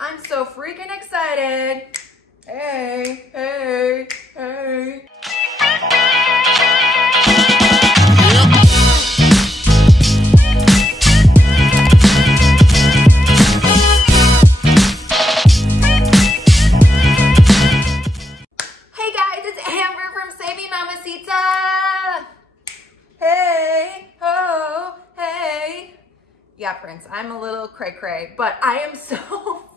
I'm so freaking excited. Hey, hey, hey. Hey guys, it's Amber from Saving Mamasita. Hey, ho, hey. Yeah, Prince, I'm a little cray-cray, but I am so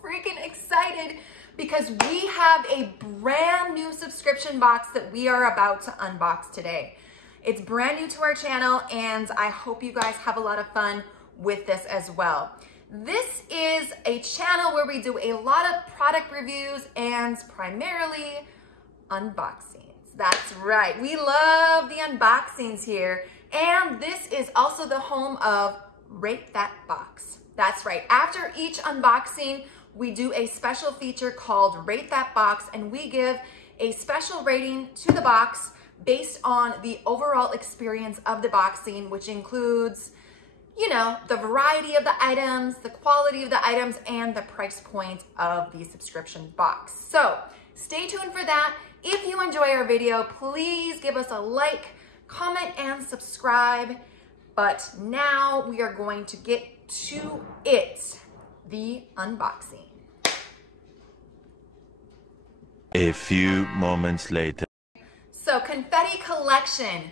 freaking excited because we have a brand new subscription box that we are about to unbox today. It's brand new to our channel, and I hope you guys have a lot of fun with this as well. This is a channel where we do a lot of product reviews and primarily unboxings. That's right, we love the unboxings here. And this is also the home of Rate That Box. That's right, after each unboxing, we do a special feature called Rate That Box, and we give a special rating to the box based on the overall experience of the boxing, which includes, you know, the variety of the items, the quality of the items, and the price point of the subscription box. So stay tuned for that. If you enjoy our video, please give us a like, comment, and subscribe. But now we are going to get to it, the unboxing. A few moments later. So Confetti Collection,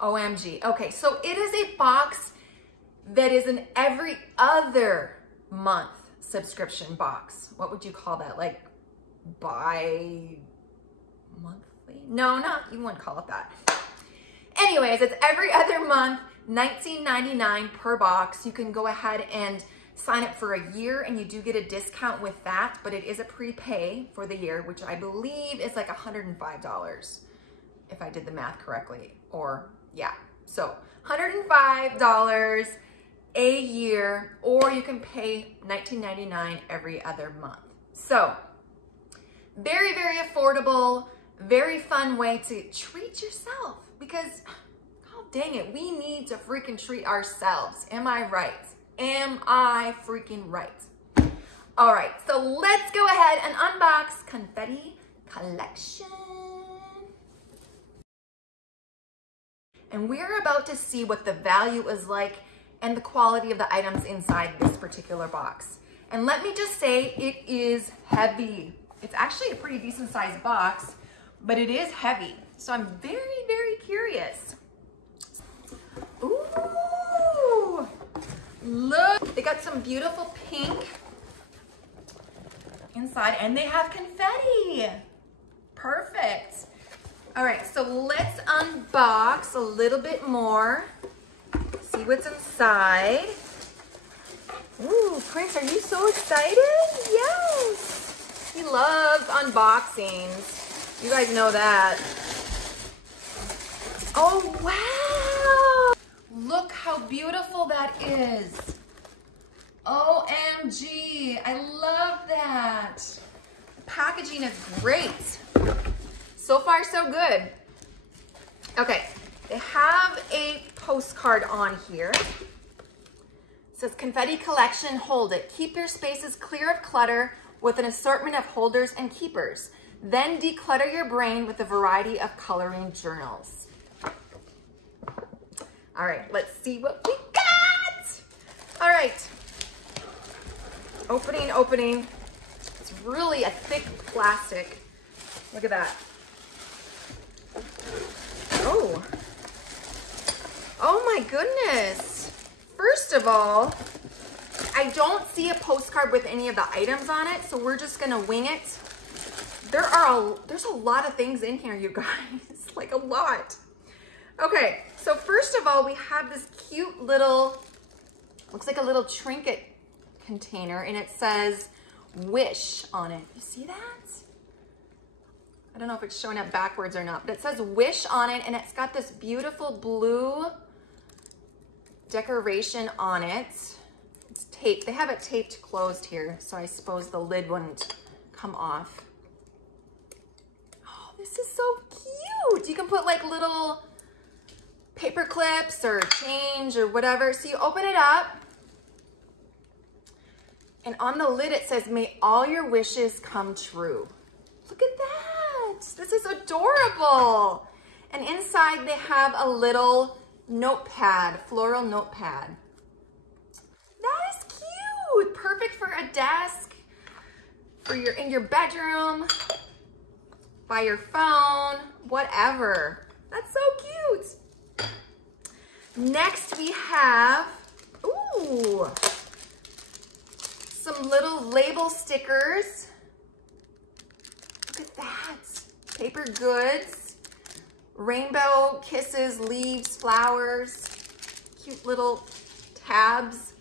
OMG. Okay, so it is a box that is an every other month subscription box. What would you call that? Like bi-monthly? No, you wouldn't call it that. Anyways, it's every other month, $19.99 per box. You can go ahead and sign up for a year, and you do get a discount with that, but it is a prepay for the year, which I believe is like $105, if I did the math correctly. Or yeah, so $105 a year, or you can pay $19.99 every other month. So very, very affordable, very fun way to treat yourself, because oh dang it, we need to freaking treat ourselves. Am I right? Am I freaking right? All right, so let's go ahead and unbox Confetti Collection. And we're about to see what the value is like and the quality of the items inside this particular box. And let me just say, it is heavy. It's actually a pretty decent sized box, but it is heavy. So I'm very, very curious. Ooh, look, they got some beautiful pink inside, and they have confetti. Perfect. All right, so let's unbox a little bit more. See what's inside. Ooh, Prince, are you so excited? Yes. He loves unboxings. You guys know that. Oh, wow. Look how beautiful that is. OMG, I love that. The packaging is great. So far, so good. Okay, they have a postcard on here. It says, Confetti Collection, hold it. Keep your spaces clear of clutter with an assortment of holders and keepers. Then declutter your brain with a variety of coloring journals. All right, let's see what we got. All right, opening. It's really a thick plastic. Look at that. Oh my goodness. First of all, I don't see a postcard with any of the items on it, so we're just gonna wing it. There's a lot of things in here, you guys, like a lot. Okay, so first of all, we have this cute little, looks like a little trinket container, and it says Wish on it. You see that? I don't know if it's showing up backwards or not, but it says Wish on it, and it's got this beautiful blue decoration on it. It's taped. They have it taped closed here, so I suppose the lid wouldn't come off. Oh, this is so cute. You can put like little paper clips or change or whatever. So you open it up, And on the lid, it says, may all your wishes come true. Look at that. This is adorable. And inside they have a little notepad, floral notepad. That is cute. Perfect for a desk, for in your bedroom, by your phone, whatever. That's so cute. Next we have, ooh, some little label stickers. Look at that. Paper goods, rainbow kisses, leaves, flowers, cute little tabs.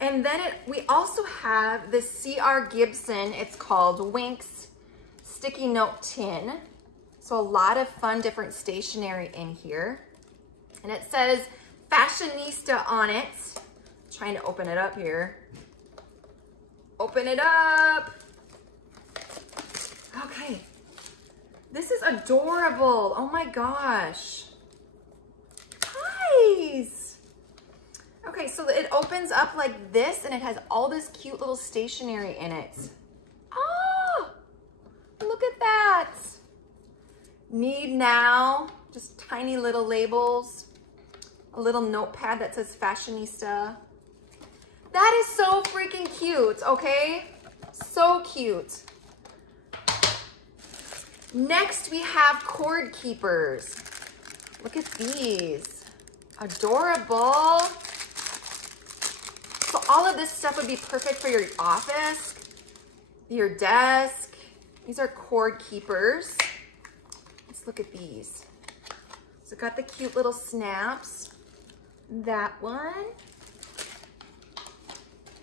And then we also have the C.R. Gibson, it's called Winx sticky note tin. So a lot of fun different stationery in here. And it says fashionista on it. I'm trying to open it up here. Open it up. Okay. This is adorable. Oh my gosh. Guys. Okay, so it opens up like this and it has all this cute little stationery in it. Oh, look at that. Need now, just tiny little labels. A little notepad that says fashionista. That is so freaking cute, okay? So cute. Next, we have cord keepers. Look at these. Adorable. So all of this stuff would be perfect for your office, your desk. These are cord keepers. Let's look at these. So got the cute little snaps. That one.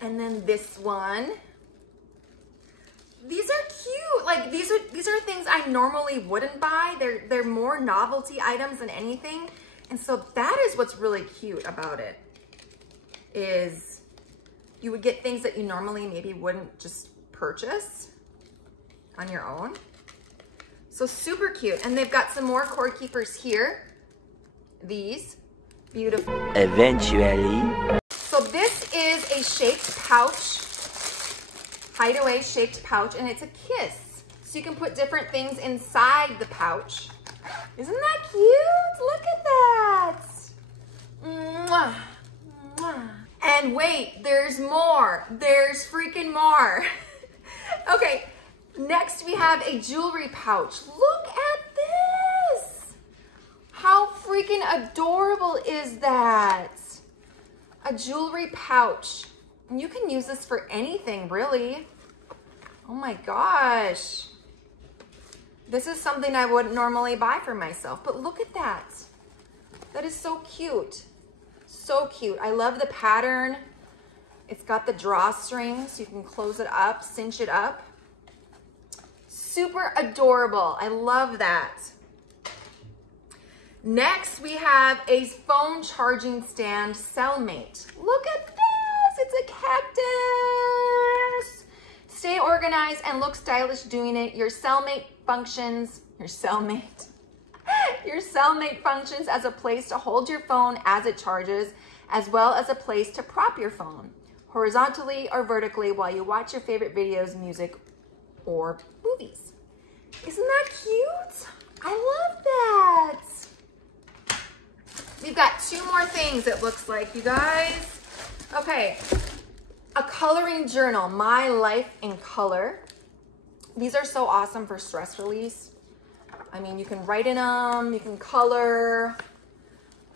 And then this one. These are cute. Like these are things I normally wouldn't buy. They're more novelty items than anything. And so that is what's really cute about it, is you would get things that you normally maybe wouldn't just purchase on your own. So super cute. And they've got some more cord keepers here. These, beautiful. Eventually. So this is a shaped pouch, hideaway shaped pouch, and it's a kiss. So you can put different things inside the pouch. Isn't that cute? Look at that. Mwah. Mwah. And wait, there's more. There's freaking more. Okay, next we have a jewelry pouch. Look at this. How freaking adorable is that? A jewelry pouch. And you can use this for anything, really. Oh my gosh. This is something I wouldn't normally buy for myself, but look at that. That is so cute. So cute. I love the pattern. It's got the drawstring, so you can close it up, cinch it up. Super adorable. I love that. Next, we have a phone charging stand cellmate. Look at this. It's a cactus. Stay organized and look stylish doing it. Your cellmate functions as a place to hold your phone as it charges, as well as a place to prop your phone, horizontally or vertically, while you watch your favorite videos, music, or movies. Isn't that cute? I love that. We've got two more things, it looks like, you guys. Okay, a coloring journal, My Life in Color. These are so awesome for stress release. I mean, you can write in them, you can color,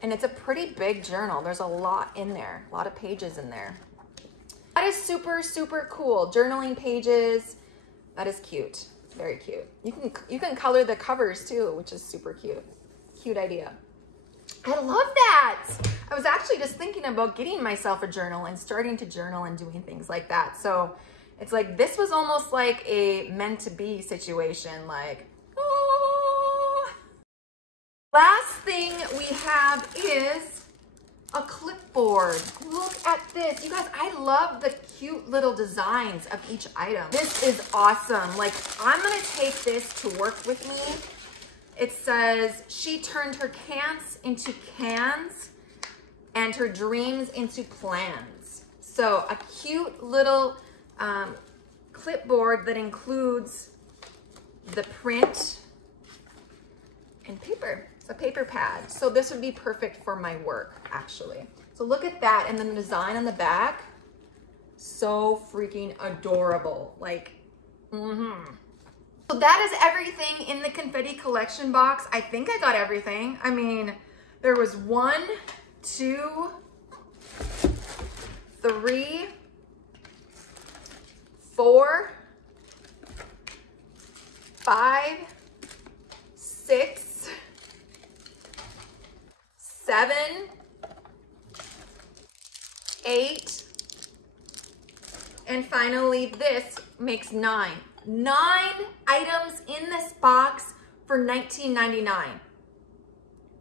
and it's a pretty big journal. There's a lot in there, a lot of pages in there. That is super, super cool. Journaling pages, that is cute, very cute. You can color the covers too, which is super cute. Cute idea. I love that. I was actually just thinking about getting myself a journal and starting to journal and doing things like that. So it's like, this was almost like a meant to be situation. Like, oh. Last thing we have is a clipboard. Look at this. You guys, I love the cute little designs of each item. This is awesome. Like, I'm gonna take this to work with me. It says, she turned her can'ts into cans and her dreams into plans. So a cute little clipboard that includes the print and paper. It's a paper pad. So this would be perfect for my work, actually. So look at that, and then the design on the back, so freaking adorable. Like, So that is everything in the Confetti Collection box. I think I got everything. I mean, there was 1, 2, 3, 4, 5, 6, 7, 8, and finally this makes 9. 9 items in this box for $19.99.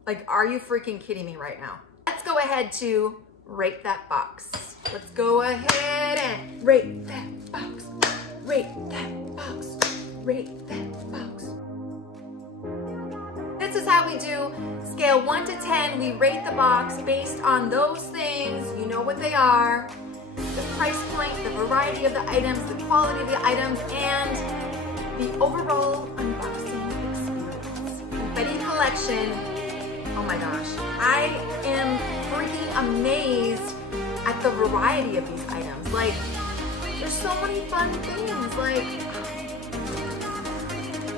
Like, are you freaking kidding me right now? Let's go ahead to rate that box. Let's go ahead and rate that box. Rate that box. Rate that box. This is how we do scale 1 to 10. We rate the box based on those things. You know what they are. The price point, the variety of the items, the quality of the items, and the overall unboxing experience. Confetti Collection, oh my gosh. I am freaking amazed at the variety of these items. Like, there's so many fun things. Like,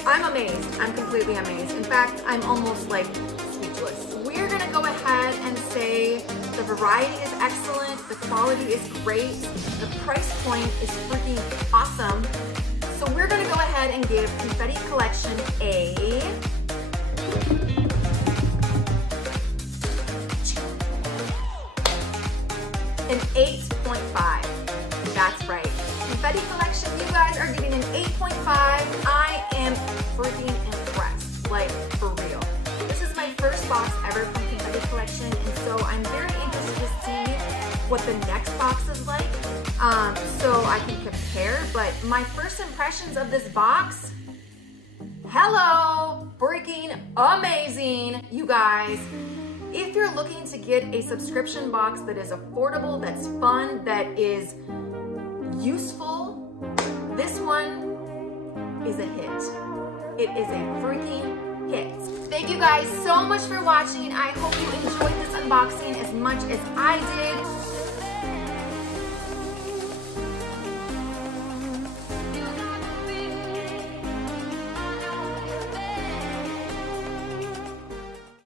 I'm amazed. I'm completely amazed. In fact, I'm almost like speechless. We're gonna go ahead and say the variety is excellent, the quality is great, the price point is freaking awesome. So we're gonna go ahead and give Confetti Collection an 8.5. That's right. Confetti Collection, you guys are giving an 8.5. I am freaking impressed, like, for real. This is my first box ever from Confetti Collection, and so I'm very interested to see what the next box is like, so I can compare. But my first impressions of this box, hello, freaking amazing, you guys. If you're looking to get a subscription box that is affordable, that's fun, that is useful, this one is a hit. It is a freaking hit. Thank you guys so much for watching. I hope you enjoyed this unboxing as much as I did.